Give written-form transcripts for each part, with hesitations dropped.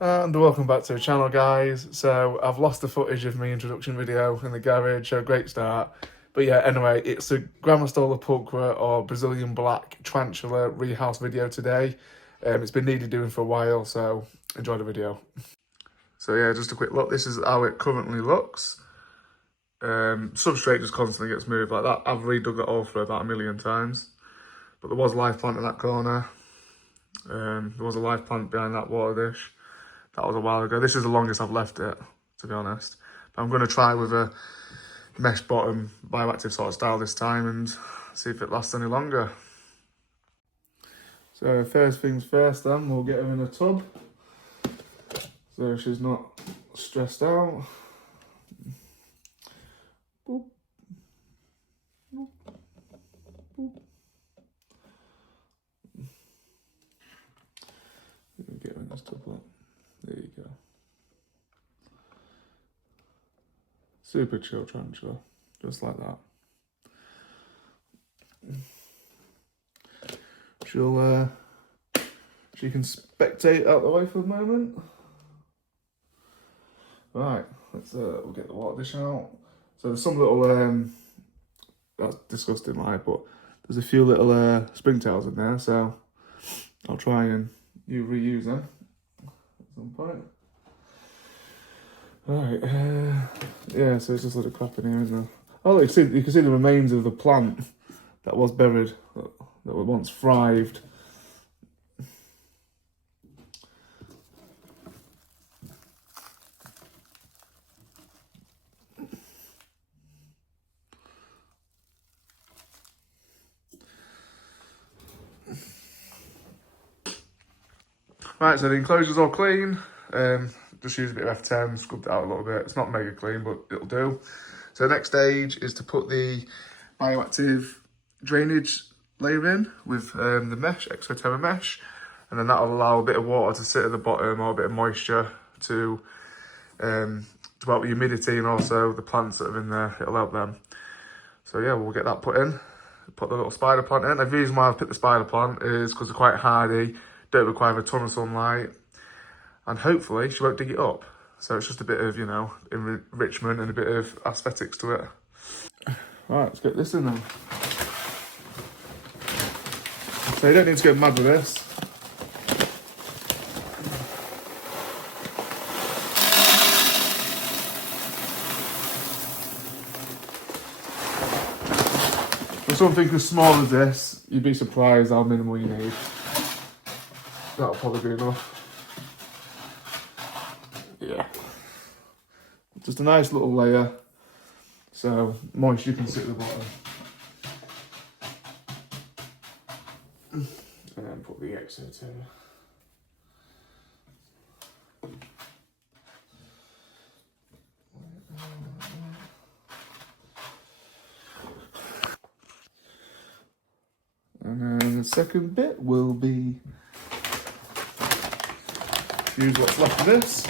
And welcome back to the channel, guys. So I've lost the footage of my introduction video in the garage, so great start. But yeah, anyway, it's a Grammostola Pulchra or Brazilian Black Tarantula rehouse video today. It's been needed doing for a while, so enjoy the video. So yeah, just a quick look. This is how it currently looks. Substrate just constantly gets moved like that. I've redug that all for about 1,000,000 times. But there was a live plant in that corner. There was a live plant behind that water dish. That was a while ago. This is the longest I've left it, to be honest. But I'm going to try with a mesh bottom bioactive sort of style this time and see if it lasts any longer. So first things first then, we'll get her in a tub. So she's not stressed out. Boop. Boop. Boop. Get her in this tub, look. There you go. Super chill tarantula, just like that. She can spectate out the way for the moment. Right, we'll get the water dish out. So there's some little, that's disgusting, right, but there's a few little springtails in there, so I'll try and reuse them at some point. Right, yeah, so it's just a little crap in here, isn't there? Oh, look, you can see the remains of the plant that was buried, that was once thrived. Right, so the enclosure's all clean. Just use a bit of F10, scrubbed it out a little bit. It's not mega clean, but it'll do. So the next stage is to put the bioactive drainage layer in with the mesh, exoterra mesh, and then that'll allow a bit of water to sit at the bottom or a bit of moisture to help the humidity and also the plants that are in there. It'll help them. So yeah, we'll get that put in. Put the little spider plant in. The reason why I've picked the spider plant is because they're quite hardy, don't require a ton of sunlight, and hopefully she won't dig it up. So it's just a bit of, you know, enrichment and a bit of aesthetics to it. Right, let's get this in then. So you don't need to go mad with this. For something as small as this, you'd be surprised how minimal you need. That'll probably be enough. Yeah. Just a nice little layer, so moisture can sit at the bottom. And then put the exoterra. And then the second bit will be use what's left of this.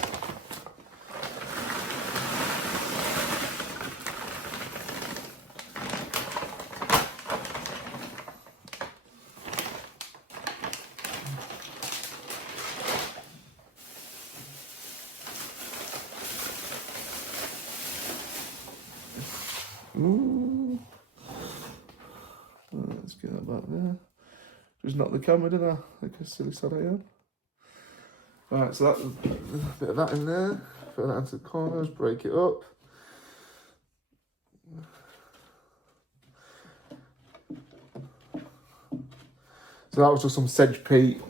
Ooh. Let's get that back there. Just knock the camera, didn't I? Like a silly son I am. Right, so that's a bit of that in there. Put that into the corners, break it up. So that was just some sedge peat.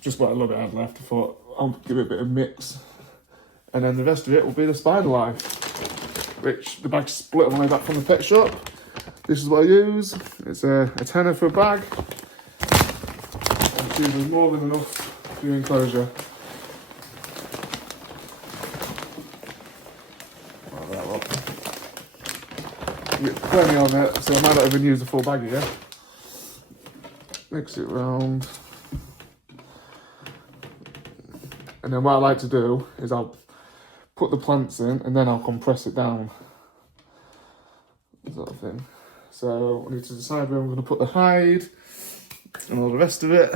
Just what a little bit I had left. I thought I'll give it a bit of mix. And then the rest of it will be the spider life, which the bag's split on the way back from the pet shop. This is what I use. It's a tenner for a bag. It's usually more than enough for your enclosure. Like that lot. You get plenty of it, so I might not even use the full bag here. Mix it round. And then what I like to do is I'll put the plants in and then I'll compress it down. Sort of thing. So I need to decide where I'm going to put the hide and all the rest of it.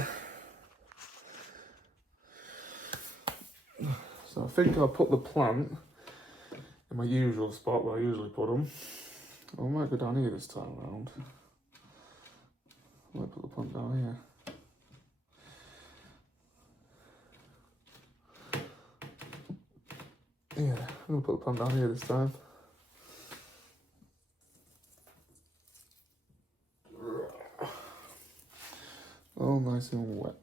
think I'll put the plant in my usual spot where I usually put them. I might go down here this time around. I might put the plant down here. Yeah, I'm going to put the plant down here this time. All nice and wet.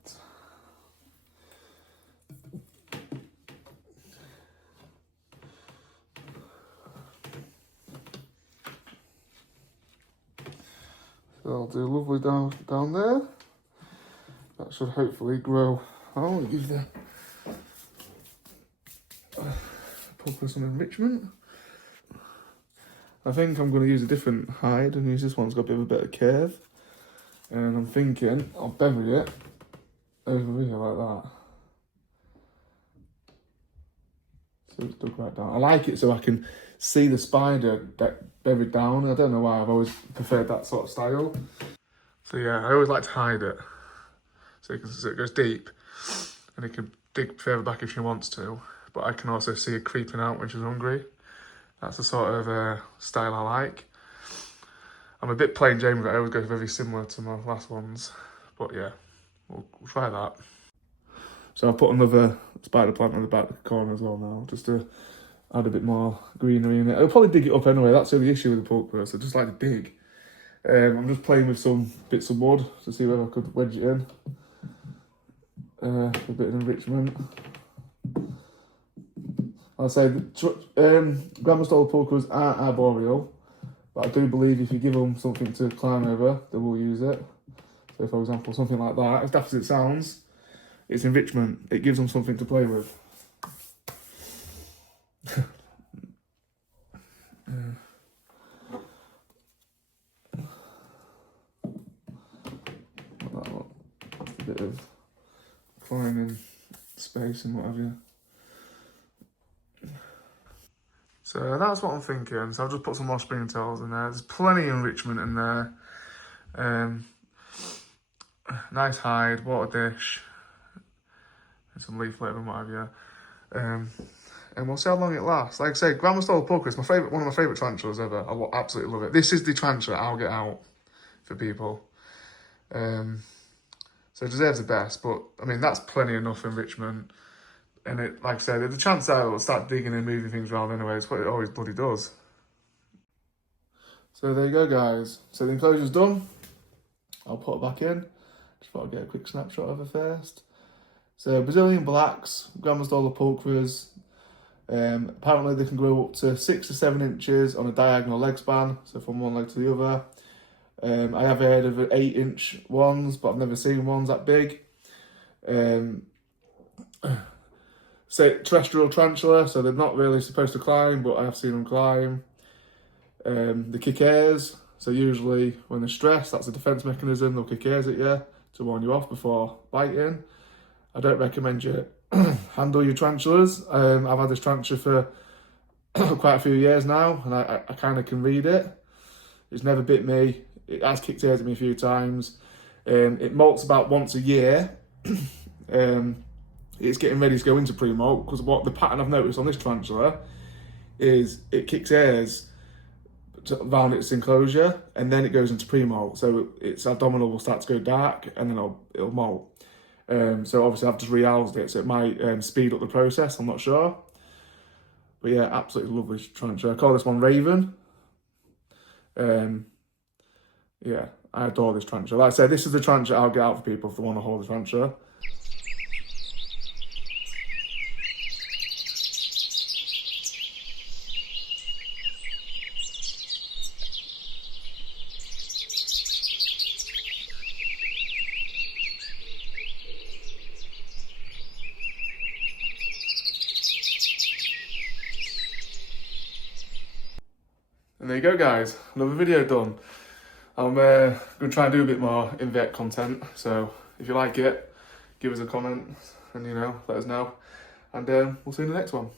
So I'll do lovely down there. That should hopefully grow. I'll give the pulchra some enrichment. I think I'm going to use a different hide and use this one's got a bit of a better curve. And I'm thinking I'll bury it over here like that. So it's dug right down. I like it so I can see the spider buried down. I don't know why, I've always preferred that sort of style. So yeah, I always like to hide it. So it goes deep and it can dig further back if she wants to. But I can also see her creeping out when she's hungry. That's the sort of style I like. I'm a bit plain Jane, but I always go very similar to my last ones. But yeah, we'll try that. So I'll put another spider plant in the back corner as well now, just to add a bit more greenery in it. I'll probably dig it up anyway, that's the only issue with the pulchra, so I just like to dig. I'm just playing with some bits of wood to see whether I could wedge it in. A bit of enrichment. I'll say Grammostola Pulchras are arboreal, but I do believe if you give them something to climb over, they will use it. So for example, something like that, as daft as it sounds, it's enrichment. It gives them something to play with. A bit of climbing space and what have you. So that's what I'm thinking. So I've just put some more springtails in there. There's plenty of enrichment in there. Nice hide, water dish, and some leaf litter and what have you. And we'll see how long it lasts. Like I say, Grammostola Pulchra is one of my favourite tarantulas ever. I absolutely love it. This is the tarantula I'll get out for people. So it deserves the best, but I mean, that's plenty enough enrichment. And it, like I said, the chance that it'll start digging and moving things around anyway, it's what it always bloody does. So there you go, guys. So the enclosure's done. I'll put it back in. Just thought I'd get a quick snapshot of it first. So Brazilian blacks, Grammostola Pulchras. Apparently they can grow up to 6 to 7 inches on a diagonal leg span, so from one leg to the other. I have heard of 8-inch ones, but I've never seen ones that big. So terrestrial tarantula, so they're not really supposed to climb, but I have seen them climb. They kick hairs, so usually when they're stressed, that's a defence mechanism, they'll kick hairs at you to warn you off before biting. I don't recommend you handle your tarantulas. I've had this tarantula for quite a few years now, and I kind of can read it. It's never bit me. It has kicked hairs at me a few times. It molts about once a year. It's getting ready to go into pre-molt, because what the pattern I've noticed on this tarantula is it kicks hairs around its enclosure and then it goes into pre-molt. So its abdominal will start to go dark and then it'll molt. So obviously I've just rehoused it, so it might speed up the process, I'm not sure. But yeah, absolutely lovely tarantula. I call this one Raven. Yeah, I adore this tarantula. Like I said, this is the tarantula I'll get out for people if they want to hold the tarantula. And there you go, guys, another video done. I'm going to try and do a bit more in-vet content, so if you like it, give us a comment and, let us know. And we'll see you in the next one.